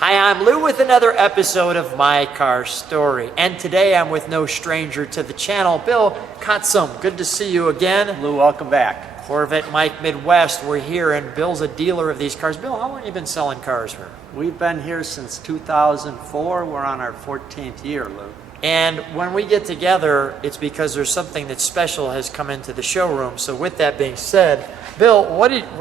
Hi, I'm Lou with another episode of My Car Story. And today I'm with no stranger to the channel, Bill Kotzum. Good to see you again. Lou, welcome back. Corvette Mike Midwest, we're here, and Bill's a dealer of these cars. Bill, how long have you been selling cars for? We've been here since 2004. We're on our 14th year, Lou. And when we get together, it's because there's something that's special has come into the showroom. So with that being said, Bill,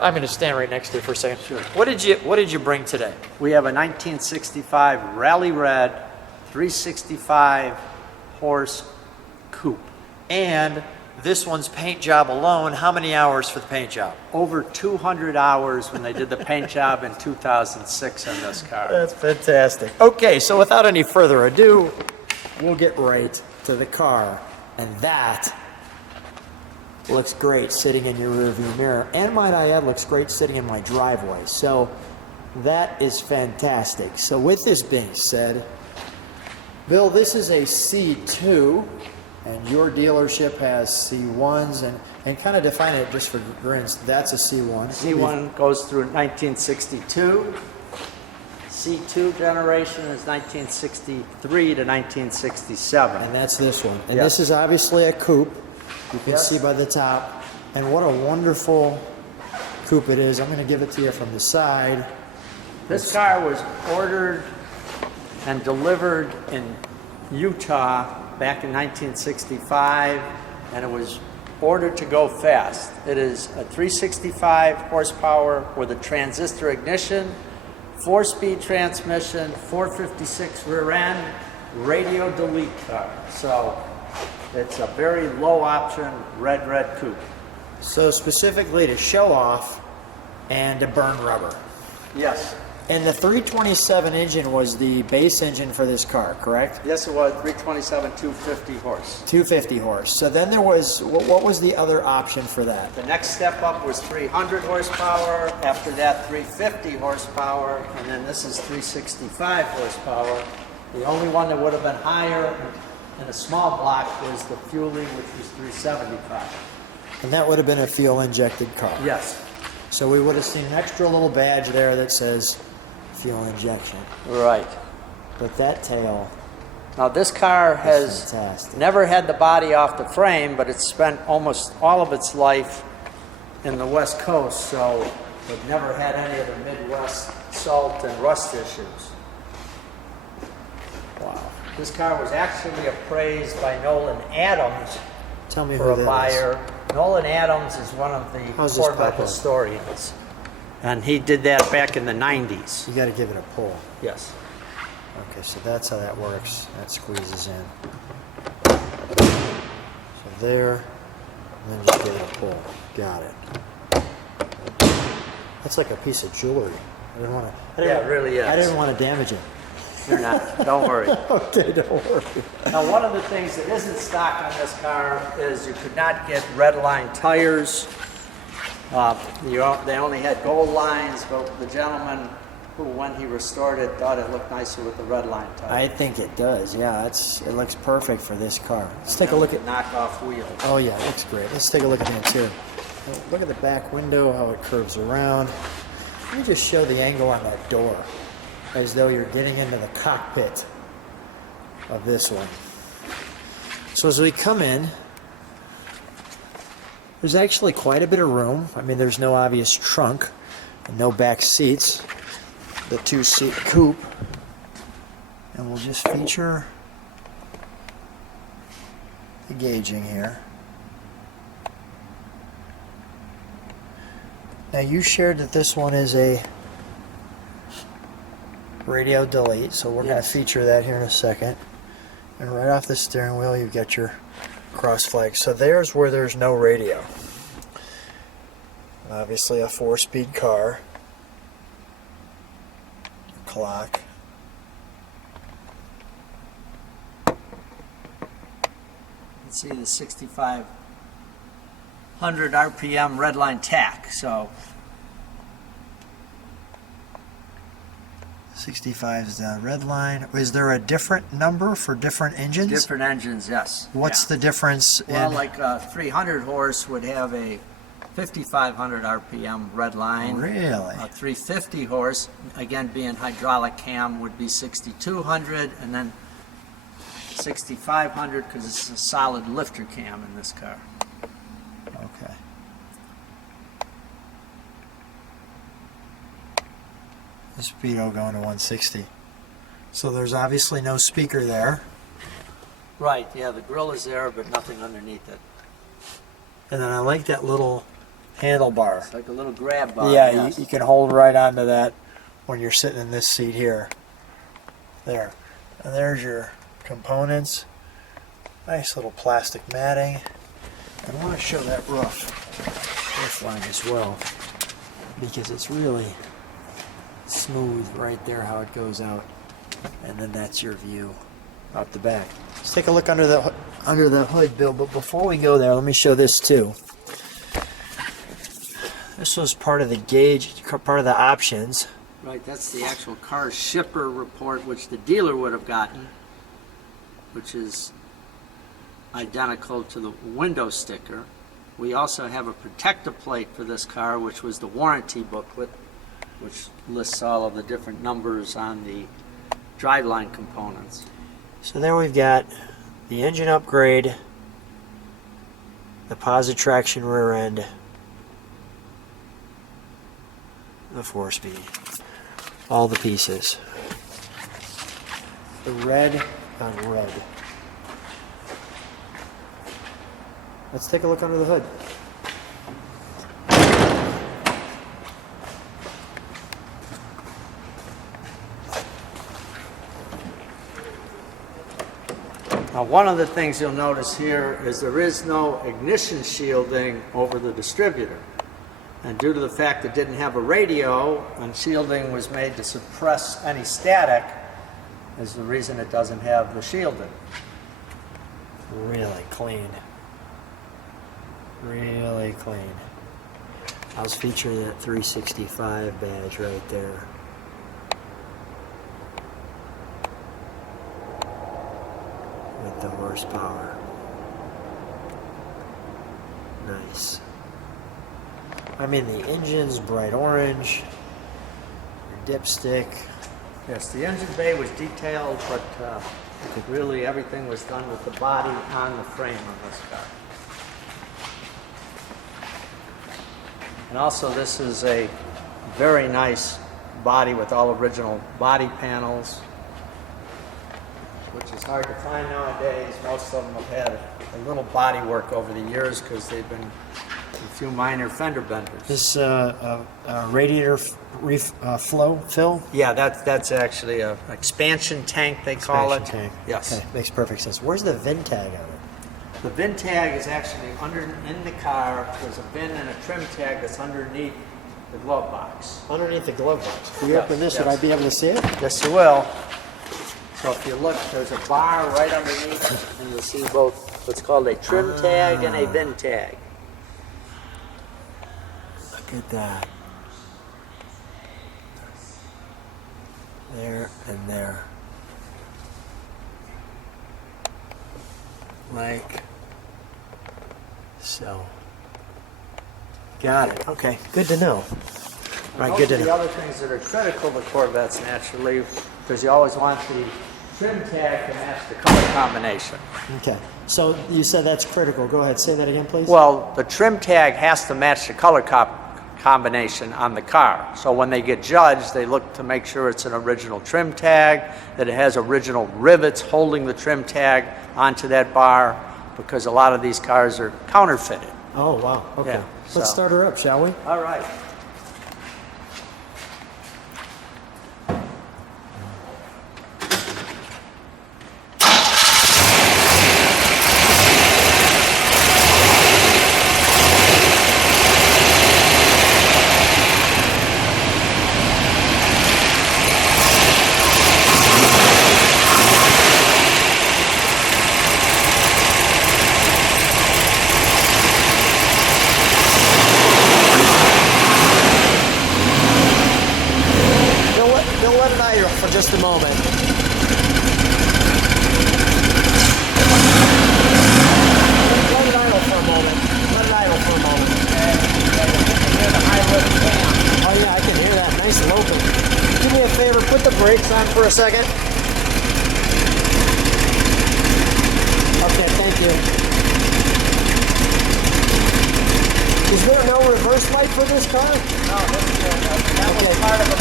I'm going to stand right next to you for a second. Sure. What did you bring today? We have a 1965 Rally Red 365 horse coupe. And this one's paint job alone, how many hours for the paint job? Over 200 hours when they did the paint job in 2006 on this car. That's fantastic. Okay, so without any further ado, we'll get right to the car. And that looks great sitting in your rearview mirror. And might I add, looks great sitting in my driveway. So that is fantastic. So with this being said, Bill, this is a C2, and your dealership has C1s, and kind of define it just for grins. That's a C1. C1 goes through 1962. C2 generation is 1963 to 1967. And that's this one. And Yes. this is obviously a coupe. You can Yes. see by the top. And what a wonderful coupe it is. I'm going to give it to you from the side. This car was ordered and delivered in Utah back in 1965, and it was ordered to go fast. It is a 365 horsepower with a transistor ignition, 4-speed transmission, 456 rear end, radio delete car. So it's a very low option red coupe. So specifically to show off and to burn rubber. Yes. And the 327 engine was the base engine for this car, correct? Yes, it was 327, 250 horse. 250 horse. So then there was, what was the other option for that? The next step up was 300 horsepower. After that, 350 horsepower. And then this is 365 horsepower. The only one that would have been higher in a small block was the fueling, which was 375. And that would have been a fuel-injected car. Yes. So we would have seen an extra little badge there that says fuel injection. Right. But that tail, Now this car has fantastic. never had the body off the frame, but it's spent almost all of its life in the West Coast, so it never had any of the Midwest salt and rust issues. Wow. This car was actually appraised by Nolan Adams Tell me for who a that buyer. Nolan Adams is one of the How's this Corvette pop up? historians, and he did that back in the 90s. is. You got to give it a pull. Yes. Okay, so that's how that works. That squeezes in. So there, and then just give it a pull. Got it. That's like a piece of jewelry. I didn't want to. Yeah, it really is. I didn't want to damage it. You're not. Don't worry. Okay, don't worry. Now, one of the things that isn't stock on this car is you could not get red line tires. They only had gold lines, but the gentleman who, when he restored it, thought it looked nicer with the red line tire. I think it does. Yeah, it looks perfect for this car. Let's take a look at. Knockoff wheels. Oh yeah, it looks great. Let's take a look at the interior. Look at the back window, how it curves around. Let me just show the angle on that door, as though you're getting into the cockpit of this one. So as we come in, there's actually quite a bit of room. I mean, there's no obvious trunk, and no back seats. The 2-seat coupe, and we'll just feature the gauging here. Now you shared that this one is a radio delete, so we're going to Yes. feature that here in a second. And right off the steering wheel, you get your cross flag. So there's where there's no radio. Obviously a 4-speed car. Clock. Let's see the 6,500 RPM red line tack. So 65 is the red line. Is there a different number for different engines? different engines, yes. What's Yeah. the difference Well, in? like a 300 horse would have a 5,500 RPM red line. Really? A 350 horse, again being hydraulic cam, would be 6,200, and then 6,500 because it's a solid lifter cam in this car. Okay. The speedo going to 160. So there's obviously no speaker there. Right, yeah, the grill is there, but nothing underneath it. And then I like that little handlebar. It's like a little grab bar. Yeah, yes. you can hold right onto that when you're sitting in this seat here. There. And there's your components. Nice little plastic matting. And I want to show that roof line as well, because it's really smooth right there how it goes out. And then that's your view out the back. Let's take a look under the hood, Bill. But before we go there, let me show this too. This was part of the gauge, part of the options. Right, that's the actual car shipper report, which the dealer would have gotten, which is identical to the window sticker. We also have a protector plate for this car, which was the warranty booklet, which lists all of the different numbers on the driveline components. So there we've got the engine upgrade, the positive traction rear end, the 4-speed, all the pieces. The red on red. Let's take a look under the hood. Now, one of the things you'll notice here is there is no ignition shielding over the distributor. And due to the fact it didn't have a radio, and shielding was made to suppress any static, is the reason it doesn't have the shielding. Really clean. Really clean. I was featuring that 365 badge right there. With the horsepower. Nice. I mean, the engine's bright orange. Your dipstick. Yes, the engine bay was detailed, but really everything was done with the body on the frame of this car. And also, this is a very nice body with all original body panels, which is hard to find nowadays. Most of them have had a little body work over the years because they've been a few minor fender benders. This radiator fill? Yeah, that's actually an expansion tank, they call it. Expansion tank. Yes. Okay, makes perfect sense. Where's the VIN tag on it? The VIN tag is actually in the car. There's a VIN and a trim tag that's underneath the glove box. Underneath the glove box. If you Yes, open this, yes. would I be able to see it? Yes, you will. So if you look, there's a bar right underneath, and you'll see both what's called a trim tag and a VIN tag. Look at that. There and there. Like so. Got it. Okay. Good to know. Right, good to The know. other things that are critical to Corvettes, naturally, because you always want the trim tag to match the color combination. Okay. So you said that's critical. Go ahead. Say that again, please. Well, the trim tag has to match the color combination on the car. So when they get judged, they look to make sure it's an original trim tag, that it has original rivets holding the trim tag onto that bar, because a lot of these cars are counterfeited. Oh, wow. Okay. Yeah, Let's so- start her up, shall we? All right. Bill, let it idle for just a moment. Let it idle for a moment. Let it idle for a moment. sloping. Do me a favor, put the brakes on for a second. Okay, thank you. Is there no reverse light for this car? No, that was part of the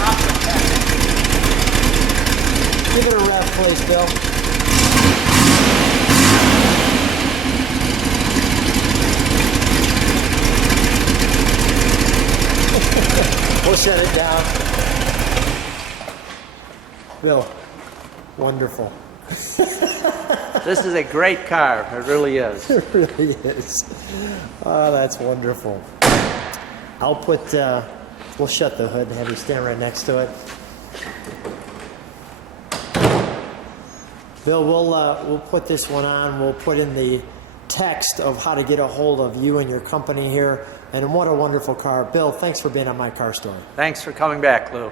option package. Give it a rev, please, Bill. We'll shut it down. Bill, wonderful. This is a great car. It really is. It really is. Oh, that's wonderful. I'll put, we'll shut the hood and have you stand right next to it. Bill, we'll put this one on. We'll put in the text of how to get a hold of you and your company here. And what a wonderful car. Bill, thanks for being on My Car Story. Thanks for coming back, Lou.